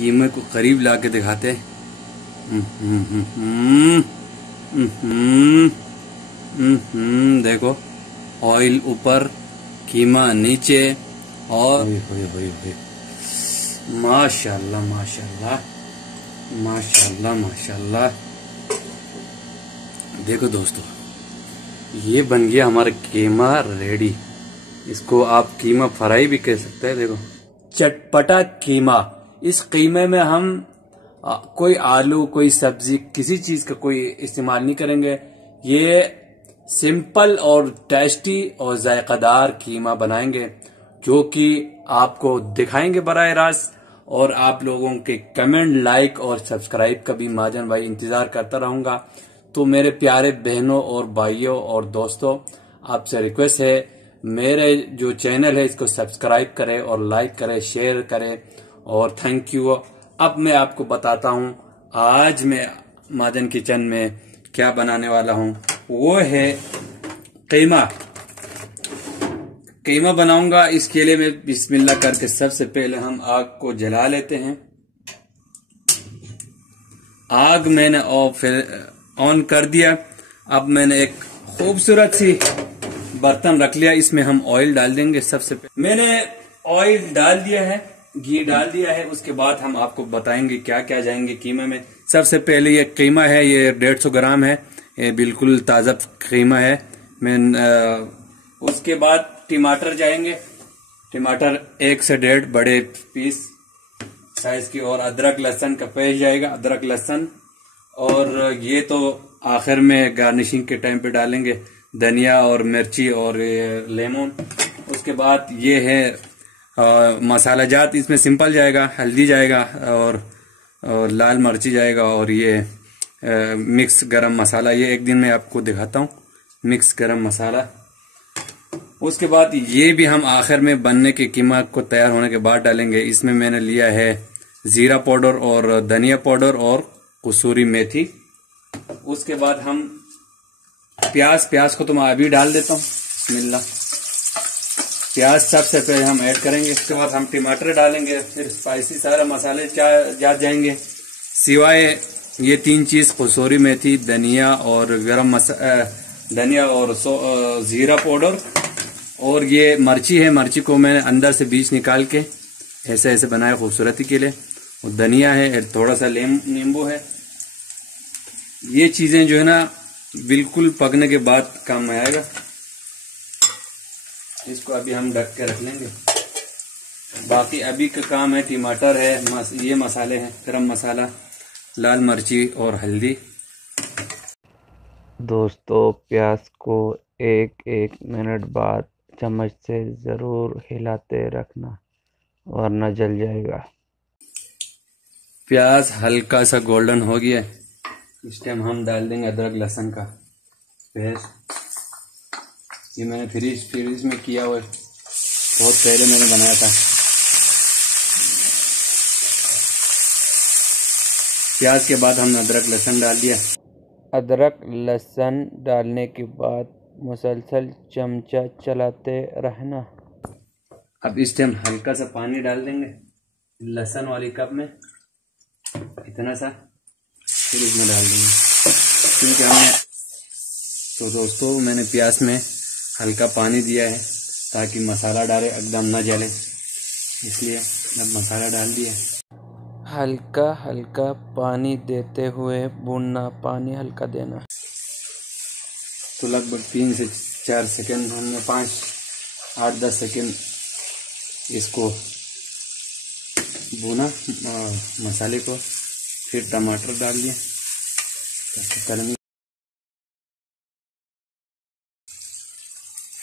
कीमे को करीब ला के दिखाते हैं। देखो, ऑयल ऊपर, कीमा नीचे, और माशाल्लाह माशाल्लाह माशाल्लाह माशाल्लाह। देखो दोस्तों, ये बन गया हमारा कीमा रेडी। इसको आप कीमा फ्राई भी कह सकते हैं। देखो, चटपटा कीमा। इस कीमे में हम कोई आलू, कोई सब्जी, किसी चीज का कोई इस्तेमाल नहीं करेंगे। ये सिंपल और टेस्टी और जायकादार कीमा बनाएंगे, जो कि आपको दिखाएंगे बराह रास्त। और आप लोगों के कमेंट, लाइक और सब्सक्राइब का भी महाजन भाई इंतजार करता रहूंगा। तो मेरे प्यारे बहनों और भाइयों और दोस्तों, आपसे रिक्वेस्ट है, मेरे जो चैनल है इसको सब्सक्राइब करें और लाइक करें, शेयर करें, और थैंक यू। अब मैं आपको बताता हूं आज मैं महाजन किचन में क्या बनाने वाला हूं। वो है कीमा। कीमा बनाऊंगा। इसके लिए मैं बिस्मिल्लाह करके सबसे पहले हम आग को जला लेते हैं। आग मैंने ऑन कर दिया। अब मैंने एक खूबसूरत सी बर्तन रख लिया। इसमें हम ऑयल डाल देंगे। सबसे पहले मैंने ऑयल डाल दिया है, घी डाल दिया है। उसके बाद हम आपको बताएंगे क्या क्या जाएंगे कीमा में। सबसे पहले ये कीमा है, ये 150 ग्राम है। ये बिल्कुल ताजा कीमा है। उसके बाद टमाटर जाएंगे। टमाटर 1 से 1.5 बड़े पीस साइज की, और अदरक लहसुन का पेस्ट जाएगा, अदरक लहसुन। और ये तो आखिर में गार्निशिंग के टाइम पे डालेंगे, धनिया और मिर्ची और लेमन। उसके बाद ये है मसाला जात। इसमें सिंपल जाएगा, हल्दी जाएगा और लाल मिर्ची जाएगा, और ये मिक्स गरम मसाला। ये एक दिन मैं आपको दिखाता हूँ, मिक्स गरम मसाला। उसके बाद ये भी हम आखिर में बनने के कीमा को तैयार होने के बाद डालेंगे। इसमें मैंने लिया है जीरा पाउडर और धनिया पाउडर और कसूरी मेथी। उसके बाद हम प्याज को तो मैं अभी डाल देता हूँ। बिस्मिल्लाह। प्याज सबसे पहले हम ऐड करेंगे। इसके बाद हम टमाटर डालेंगे, फिर स्पाइसी सारा मसाले जा जाएंगे, सिवाय ये 3 चीज, कसूरी मेथी, धनिया और धनिया और जीरा पाउडर। और ये मिर्ची है, मिर्ची को मैंने अंदर से बीज निकाल के ऐसे ऐसे बनाया खूबसूरती के लिए। और धनिया है, थोड़ा सा नींबू है। ये चीजें जो है ना बिल्कुल पकने के बाद काम में आएगा। इसको अभी हम ढक के रख लेंगे। बाकी अभी का काम है, टमाटर है, ये मसाले हैं, गरम मसाला, लाल मिर्ची और हल्दी। दोस्तों, प्याज को 1-1 मिनट बाद चम्मच से ज़रूर हिलाते रखना, वरना जल जाएगा। प्याज हल्का सा गोल्डन हो गया। इस टाइम हम डाल देंगे अदरक लहसुन का पेस्ट। ये मैंने फ्रीज में किया हुआ है, बहुत पहले मैंने बनाया था। प्याज के बाद हमने अदरक लहसुन डाल दिया। अदरक लहसुन डालने के बाद मुसलसल चमचा चलाते रहना। अब इस टाइम हल्का सा पानी डाल देंगे लहसुन वाली कप में, इतना सा, फिर इसमें डाल देंगे क्योंकि हमने। तो दोस्तों, मैंने प्याज में हल्का पानी दिया है ताकि मसाला डाले एकदम न जले, इसलिए अब मसाला डाल दिया। हल्का हल्का पानी देते हुए भूनना, पानी हल्का देना। तो लगभग 3 से 4 सेकंड हमने 8-10 सेकंड इसको भुना मसाले को। फिर टमाटर डाल दिए,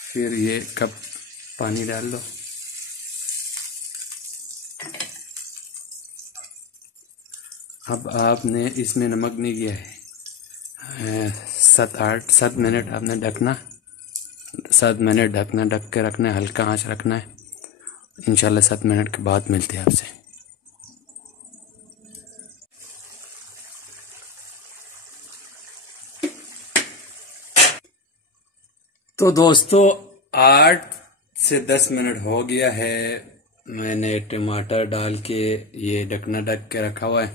फिर ये कप पानी डाल दो। अब आपने इसमें नमक नहीं किया है। 7 मिनट आपने ढकना, 7 मिनट ढकना, ढक के रखना है, हल्का आंच रखना है। इंशाल्लाह 7 मिनट के बाद मिलते हैं आपसे। तो दोस्तों, 8 से 10 मिनट हो गया है। मैंने टमाटर डाल के ये ढकना ढक के रखा हुआ है।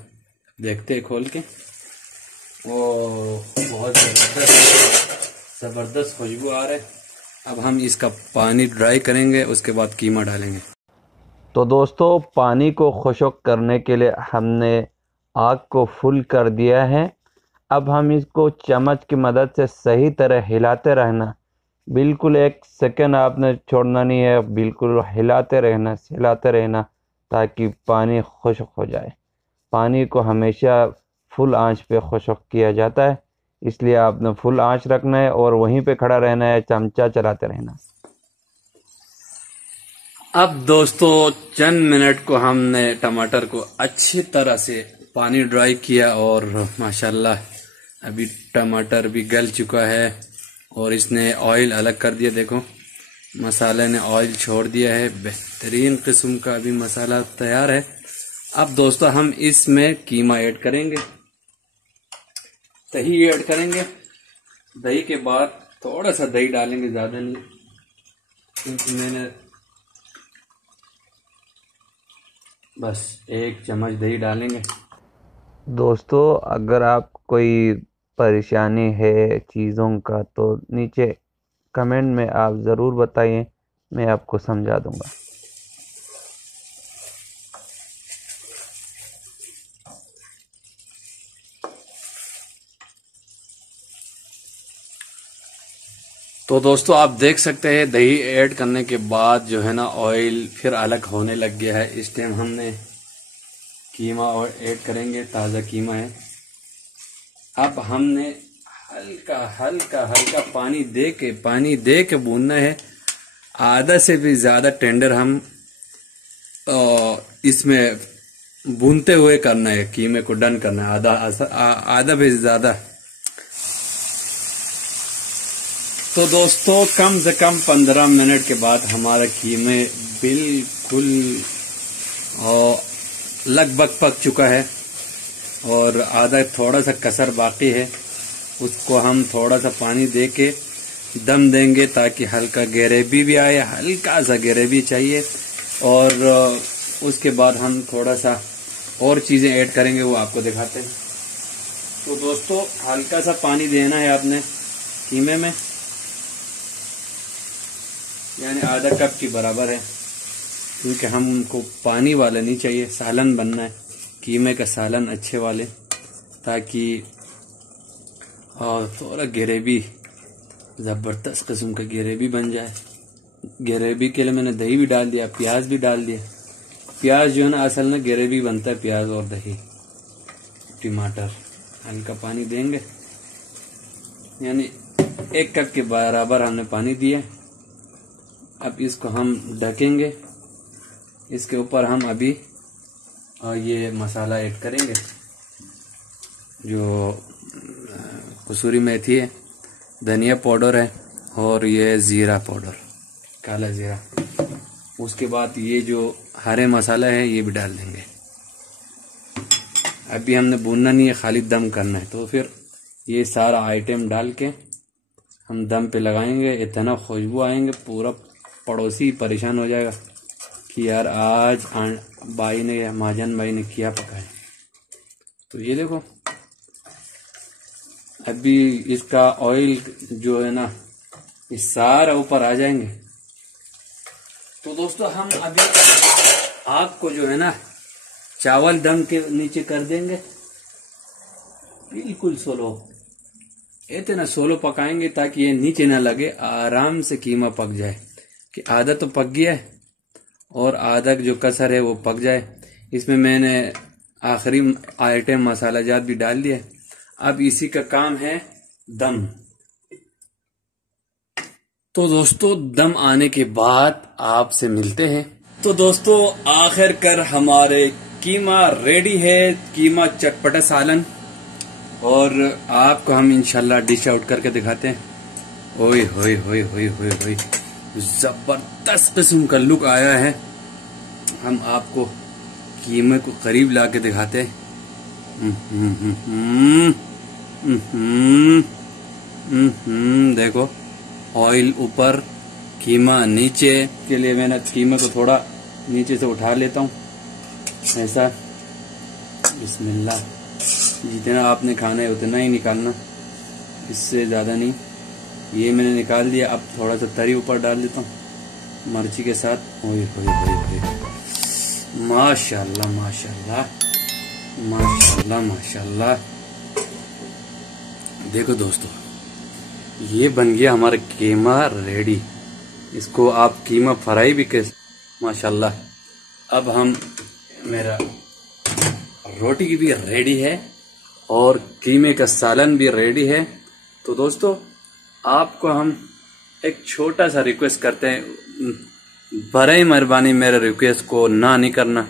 देखते हैं खोल के। ओ बहुत ज़बरदस्त खुशबू आ रहा है। अब हम इसका पानी ड्राई करेंगे, उसके बाद कीमा डालेंगे। तो दोस्तों, पानी को खुश्क करने के लिए हमने आग को फुल कर दिया है। अब हम इसको चम्मच की मदद से सही तरह हिलाते रहना। बिल्कुल 1 सेकंड आपने छोड़ना नहीं है, बिल्कुल हिलाते रहना ताकि पानी खुश्क हो जाए। पानी को हमेशा फुल आंच पे खुश्क किया जाता है, इसलिए आपने फुल आंच रखना है और वहीं पे खड़ा रहना है, चमचा चलाते रहना। अब दोस्तों चंद मिनट को हमने टमाटर को अच्छी तरह से पानी ड्राई किया और माशाल्लाह अभी टमाटर भी गल चुका है और इसने ऑयल अलग कर दिया। देखो मसाले ने ऑयल छोड़ दिया है। बेहतरीन किस्म का अभी मसाला तैयार है। अब दोस्तों हम इसमें कीमा ऐड करेंगे, दही ऐड करेंगे। दही के बाद थोड़ा सा दही डालेंगे, ज़्यादा नहीं, क्योंकि मैंने बस 1 चम्मच दही डालेंगे। दोस्तों, अगर आप कोई परेशानी है चीज़ों का तो नीचे कमेंट में आप ज़रूर बताइए, मैं आपको समझा दूंगा। तो दोस्तों आप देख सकते हैं दही ऐड करने के बाद जो है ना ऑयल फिर अलग होने लग गया है। इस टाइम हमने कीमा और ऐड करेंगे, ताज़ा कीमा है। अब हमने हल्का हल्का हल्का पानी दे के भूनना है। आधा से भी ज़्यादा टेंडर हम इसमें भूनते हुए करना है, कीमे को डन करना है, आधा भी ज़्यादा। तो दोस्तों कम से कम 15 मिनट के बाद हमारा कीमे बिल्कुल लगभग पक चुका है और आधा थोड़ा सा कसर बाकी है। उसको हम थोड़ा सा पानी दे के दम देंगे ताकि हल्का ग्रेवी भी आए, हल्का सा ग्रेवी चाहिए। और उसके बाद हम थोड़ा सा और चीज़ें ऐड करेंगे, वो आपको दिखाते हैं। तो दोस्तों हल्का सा पानी देना है आपने कीमे में, यानी आधा कप के बराबर है, क्योंकि हमको पानी वाला नहीं चाहिए, सालन बनना है, कीमे का सालन अच्छे वाले, ताकि और थोड़ा ग्रेवी ज़बरदस्त किस्म का ग्रेवी बन जाए। ग्रेवी के लिए मैंने दही भी डाल दिया, प्याज भी डाल दिया। प्याज जो है ना असल में ग्रेवी बनता है, प्याज और दही, टमाटर। हल्का पानी देंगे, यानी 1 कप के बराबर हमने पानी दिया। अब इसको हम ढकेंगे। इसके ऊपर हम अभी ये मसाला ऐड करेंगे, जो कसूरी मेथी है, धनिया पाउडर है और ये ज़ीरा पाउडर, काला ज़ीरा। उसके बाद ये जो हरे मसाला है ये भी डाल देंगे। अभी हमने भूनना नहीं है, खाली दम करना है। तो फिर ये सारा आइटम डाल के हम दम पे लगाएंगे। इतना खुशबू आएंगे, पूरा पड़ोसी परेशान हो जाएगा कि यार आज भाई ने या महाजन भाई ने क्या पकाया। तो ये देखो अभी इसका ऑयल जो है ना ये सारा ऊपर आ जाएंगे। तो दोस्तों हम अभी आग को जो है ना चावल दम के नीचे कर देंगे, बिल्कुल स्लो, इतना स्लो पकाएंगे ताकि ये नीचे ना लगे, आराम से कीमा पक जाए। कि आधा तो पक गया है और आधा जो कसर है वो पक जाए। इसमें मैंने आखिरी आइटम मसाला जात भी डाल दिया। अब इसी का काम है दम। तो दोस्तों दम आने के बाद आपसे मिलते हैं। तो दोस्तों आखिरकार हमारे कीमा रेडी है, कीमा चटपटा सालन, और आपको हम इंशाल्लाह डिश आउट करके दिखाते हैं। ओए होए होए होए होए होए, जबरदस्त किस्म का लुक आया है। हम आपको कीमे को करीब ला के दिखाते हैं। देखो ऑयल ऊपर, कीमा नीचे। के लिए मैंने कीमे को थोड़ा नीचे से उठा लेता हूँ ऐसा। बिस्मिल्लाह। जितना आपने खाना है उतना ही निकालना, इससे ज़्यादा नहीं। ये मैंने निकाल दिया। अब थोड़ा सा तरी ऊपर डाल देता हूँ मिर्ची के साथ। ओए होए होए होए, माशाल्लाह माशाल्लाह माशाल्लाह माशाल्लाह। देखो दोस्तों, ये बन गया हमारा कीमा रेडी। इसको आप कीमा फ्राई भी कर, माशाल्लाह। अब हम मेरा रोटी की भी रेडी है और कीमे का सालन भी रेडी है। तो दोस्तों, आपको हम एक छोटा सा रिक्वेस्ट करते हैं, बड़ी मेहरबानी मेरे रिक्वेस्ट को ना नहीं करना।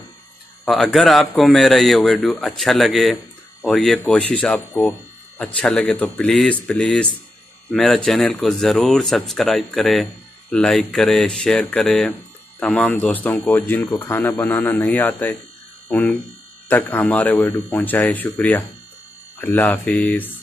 और अगर आपको मेरा ये वीडियो अच्छा लगे और ये कोशिश आपको अच्छा लगे तो प्लीज़ प्लीज़ मेरा चैनल को ज़रूर सब्सक्राइब करें, लाइक करें, शेयर करें। तमाम दोस्तों को जिनको खाना बनाना नहीं आता है उन तक हमारे वीडियो पहुंचाए। शुक्रिया। अल्लाह हाफिज़।